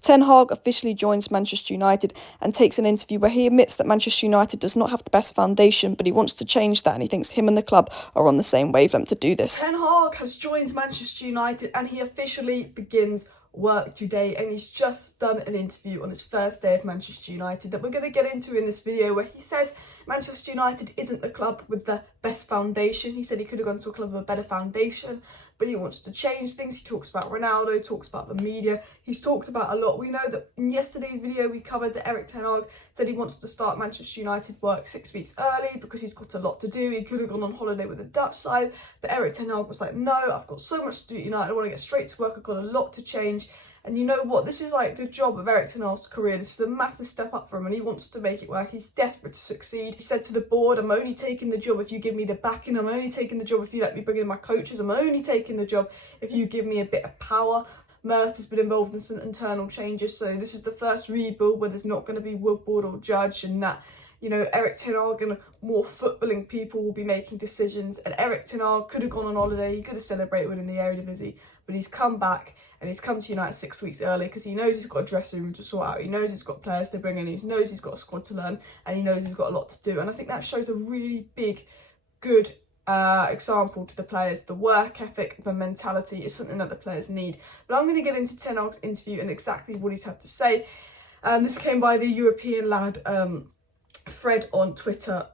Ten Hag officially joins Manchester United and takes an interview where he admits that Manchester United does not have the best foundation, but he wants to change that and he thinks him and the club are on the same wavelength to do this. Ten Hag has joined Manchester United and he officially begins work today, and he's just done an interview on his first day of Manchester United that we're going to get into in this video, where he says Manchester United isn't the club with the best foundation. He said he could have gone to a club with a better foundation, but he wants to change things. He talks about Ronaldo, talks about the media, he's talked about a lot. We know that in yesterday's video we covered that Erik said he wants to start Manchester United work 6 weeks early because he's got a lot to do. He could have gone on holiday with the Dutch side, but Erik was like, no, I've got so much to do at United, I want to get straight to work, I've got a lot to change. And you know what? This is like the job of Erik career. This is a massive step up for him and he wants to make it work. He's desperate to succeed. He said to the board, I'm only taking the job if you give me the backing. I'm only taking the job if you let me bring in my coaches. I'm only taking the job if you give me a bit of power. Mert has been involved in some internal changes. So this is the first rebuild where there's not going to be Woodward or Judge, and that, you know, Erik and more footballing people will be making decisions. And Erik could have gone on holiday. He could have celebrated winning the Eredivisie, but he's come back. And he's come to United 6 weeks early because he knows he's got a dressing room to sort out. He knows he's got players to bring in. He knows he's got a squad to learn. And he knows he's got a lot to do. And I think that shows a really big, good example to the players. The work ethic, the mentality is something that the players need. But I'm going to get into Ten Hag's interview and exactly what he's had to say. This came by the European lad Fred on Twitter.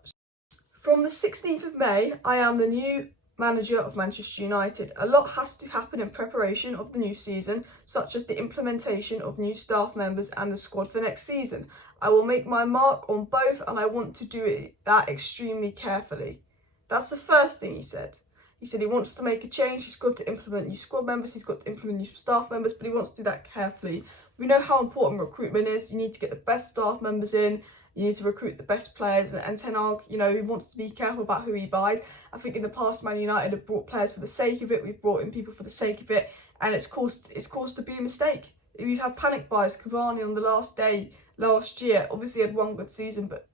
From the 16th of May, I am the new manager of Manchester United. A lot has to happen in preparation of the new season, such as the implementation of new staff members and the squad for next season. I will make my mark on both and I want to do that extremely carefully. That's the first thing he said. He said he wants to make a change, he's got to implement new squad members, he's got to implement new staff members, but he wants to do that carefully. We know how important recruitment is. You need to get the best staff members in, you need to recruit the best players, and Ten Hag, you know, he wants to be careful about who he buys. I think in the past, Man United have brought players for the sake of it. We've brought in people for the sake of it, and it's caused to be a mistake. We've had panic buys. Cavani on the last day last year obviously had one good season, but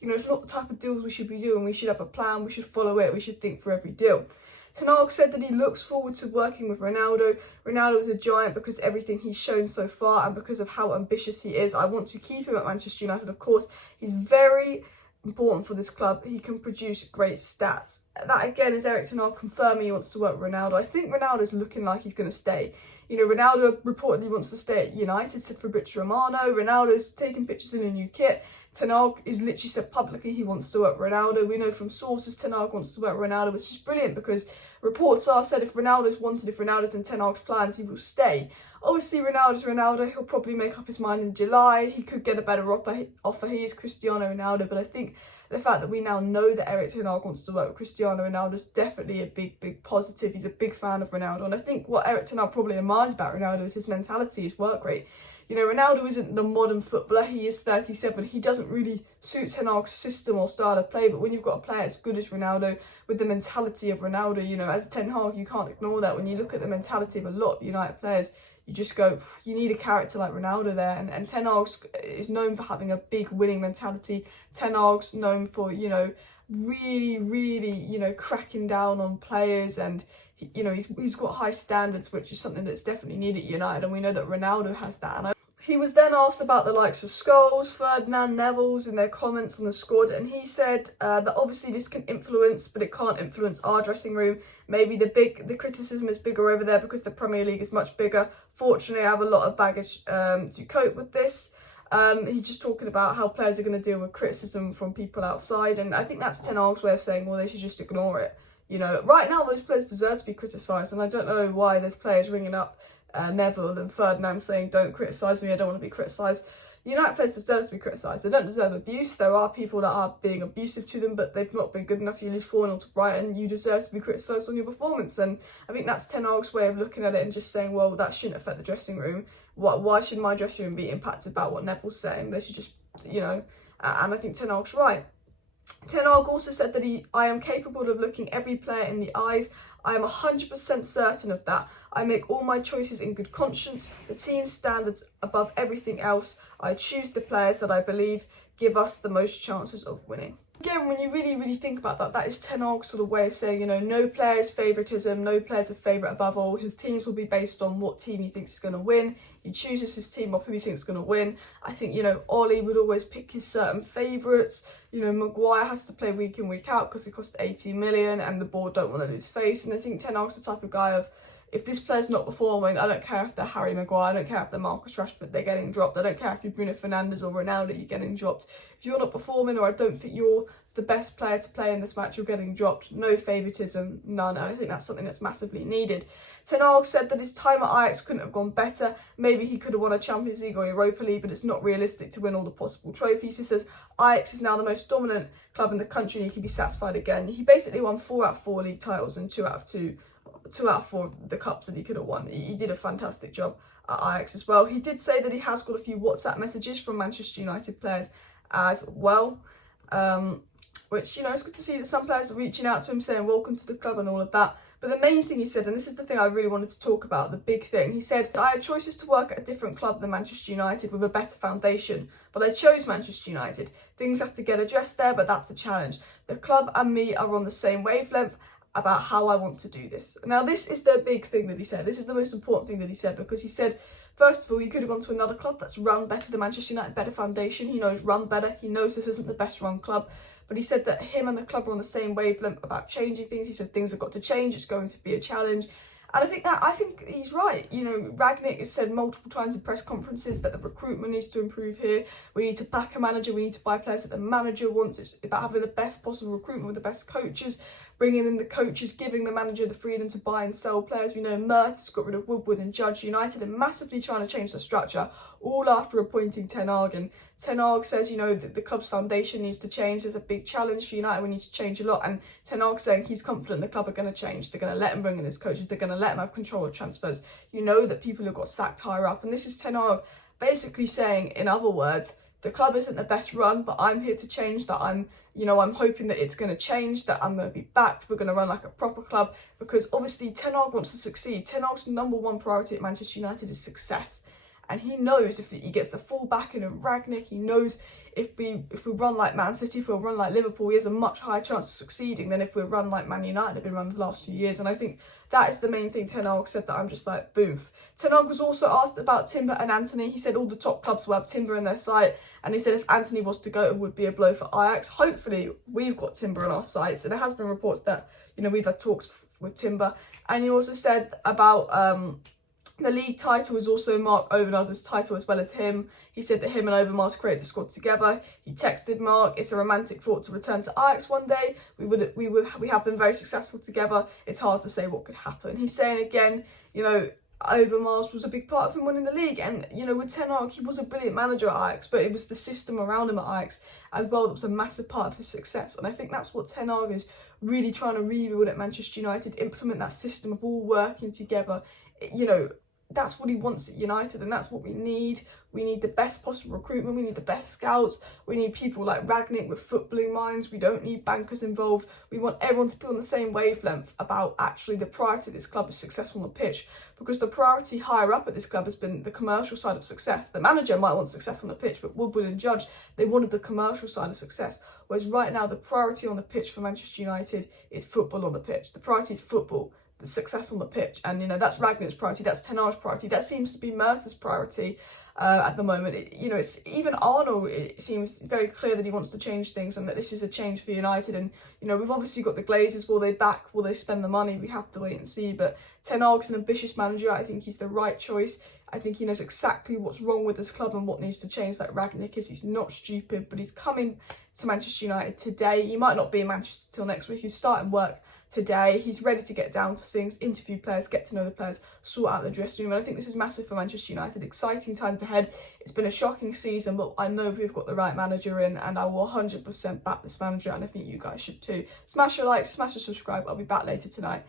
you know, it's not the type of deals we should be doing. We should have a plan. We should follow it. We should think for every deal. Ten Hag said that he looks forward to working with Ronaldo. Ronaldo is a giant because of everything he's shown so far and because of how ambitious he is. I want to keep him at Manchester United, of course. He's very important for this club. He can produce great stats. That again is Erik confirming he wants to work with Ronaldo. I think Ronaldo's looking like he's going to stay. You know, Ronaldo reportedly wants to stay at United, said Fabrizio Romano. Ronaldo's taking pictures in a new kit. Ten Hag is literally said publicly he wants to work with Ronaldo. We know from sources Ten Hag wants to work with Ronaldo, which is brilliant because reports are said if Ronaldo's in Ten Hag's plans, he will stay. Obviously, Ronaldo's Ronaldo. He'll probably make up his mind in July. He could get a better offer. He is Cristiano Ronaldo, but I think the fact that we now know that Erik wants to work with Cristiano Ronaldo is definitely a big positive. He's a big fan of Ronaldo, and I think what Erik probably admires about Ronaldo is his mentality, his work rate. You know, Ronaldo isn't the modern footballer. He is 37. He doesn't really suit Ten Hag's system or style of play. But when you've got a player as good as Ronaldo, with the mentality of Ronaldo, you know, as Ten Hag, you can't ignore that. When you look at the mentality of a lot of United players, you just go, you need a character like Ronaldo there. And Ten Hag is known for having a big winning mentality. Ten Hag's known for, you know, really, you know, cracking down on players, and you know, he's got high standards, which is something that's definitely needed at United, and we know that Ronaldo has that. And he was then asked about the likes of Scholes, Ferdinand, Neville's and their comments on the squad, and he said that obviously this can influence, but it can't influence our dressing room. Maybe the criticism is bigger over there because the Premier League is much bigger. Fortunately, I have a lot of baggage to cope with this. He's just talking about how players are going to deal with criticism from people outside, and I think that's Ten Hag's way of saying, well, they should just ignore it. You know, right now those players deserve to be criticised, and I don't know why there's players ringing up Neville and Ferdinand saying, don't criticise me, I don't want to be criticised. United players deserve to be criticised. They don't deserve abuse. There are people that are being abusive to them, but they've not been good enough. You lose 4-0 to Brighton, you deserve to be criticised on your performance. And I think that's Ten Hag's way of looking at it and just saying, well, that shouldn't affect the dressing room. Why should my dressing room be impacted by what Neville's saying? They should just, you know, and I think Ten Hag's right. Ten Hag also said that I am capable of looking every player in the eyes. I am 100% certain of that. I make all my choices in good conscience. The team's standards above everything else. I choose the players that I believe give us the most chances of winning. again, when you really think about that, that is Ten Hag's sort of way of saying, you know, no players favouritism, no players are favourite above all. His teams will be based on what team he thinks is going to win. He chooses his team off who he thinks is going to win. I think, you know, Ollie would always pick his certain favourites. You know, Maguire has to play week in, week out because he cost 80 million and the board don't want to lose face. And I think Ten Hag's the type of guy of, if this player's not performing, I don't care if they're Harry Maguire, I don't care if they're Marcus Rashford, they're getting dropped. I don't care if you're Bruno Fernandes or Ronaldo, you're getting dropped. If you're not performing, or I don't think you're the best player to play in this match, you're getting dropped. No favouritism, none. And I think that's something that's massively needed. Ten Hag said that his time at Ajax couldn't have gone better. Maybe he could have won a Champions League or Europa League, but it's not realistic to win all the possible trophies. He says Ajax is now the most dominant club in the country and he can be satisfied again. He basically won 4 out of 4 league titles and 2 out of 4 of the cups that he could have won. He did a fantastic job at Ajax as well. He did say that he has got a few WhatsApp messages from Manchester United players as well, which, you know, it's good to see that some players are reaching out to him saying welcome to the club and all of that. But the main thing he said, and this is the thing I really wanted to talk about, the big thing, he said, I had choices to work at a different club than Manchester United with a better foundation, but I chose Manchester United. Things have to get addressed there, but that's a challenge. The club and me are on the same wavelength about how I want to do this. Now, this is the big thing that he said. This is the most important thing that he said, because he said, first of all, you could have gone to another club that's run better than Manchester United, better foundation. He knows run better. He knows this isn't the best run club. But he said that him and the club are on the same wavelength about changing things. He said things have got to change. It's going to be a challenge. And I think he's right. You know, Rangnick has said multiple times in press conferences that the recruitment needs to improve here. We need to back a manager. We need to buy players that the manager wants. It's about having the best possible recruitment with the best coaches, bringing in the coaches, giving the manager the freedom to buy and sell players. We know Mert has got rid of Woodward and Judge. United are massively trying to change the structure, all after appointing Ten Hag. And Ten Hag says, you know, that the club's foundation needs to change. There's a big challenge for United. We need to change a lot. And Ten Hag saying he's confident the club are going to change. They're going to let him bring in his coaches. They're going to let him have control of transfers. You know that people have got sacked higher up. And this is Ten Hag basically saying, in other words, the club isn't the best run, but I'm here to change that. I'm hoping that it's going to change, that I'm going to be backed. We're going to run like a proper club, because obviously Ten Hag wants to succeed. Ten Hag's number one priority at Manchester United is success. And he knows if he gets the full backing of Rangnick, he knows if we run like Man City, if we run like Liverpool, he has a much higher chance of succeeding than if we run like Man United have been run the last few years. And I think that is the main thing Ten Hag said, that I'm just like, boof. Ten Hag was also asked about Timber and Anthony. He said all the top clubs will have Timber in their sight, and he said if Anthony was to go, it would be a blow for Ajax. Hopefully, we've got Timber in our sights, and there has been reports that, you know, we've had talks with Timber. And he also said about the league title is also Mark Overmars' title as well as him. He said that him and Overmars created the squad together. He texted Mark, it's a romantic thought to return to Ajax one day. We have been very successful together. It's hard to say what could happen. He's saying again, you know, Overmars was a big part of him winning the league. And, you know, with Ten Hag, he was a brilliant manager at Ajax, but it was the system around him at Ajax as well that was a massive part of his success. And I think that's what Ten Hag is really trying to rebuild at Manchester United, implement that system of all working together. You know, that's what he wants at United, and that's what we need. We need the best possible recruitment. We need the best scouts. We need people like Rangnick with footballing minds. We don't need bankers involved. We want everyone to be on the same wavelength about actually the priority of this club is success on the pitch, because the priority higher up at this club has been the commercial side of success. The manager might want success on the pitch, but Woodward and Judge, they wanted the commercial side of success. Whereas right now, the priority on the pitch for Manchester United is football on the pitch. The priority is football, the success on the pitch, and you know that's Ragnick's priority, that's Ten Hag's priority, that seems to be Mert's priority at the moment. It's even Arnold, it seems very clear that he wants to change things and that this is a change for United. And you know, we've obviously got the Glazers. Will they back? Will they spend the money? We have to wait and see. But Ten Hag's an ambitious manager. I think he's the right choice. I think he knows exactly what's wrong with this club and what needs to change, like Rangnick is. He's not stupid, but he's coming to Manchester United today. He might not be in Manchester till next week. He's starting work today. He's ready to get down to things, interview players, get to know the players, sort out the dressing room. And I think this is massive for Manchester United. Exciting times ahead. It's been a shocking season, but I know we've got the right manager in, and I will 100% back this manager, and I think you guys should too. Smash a like, smash a subscribe. I'll be back later tonight.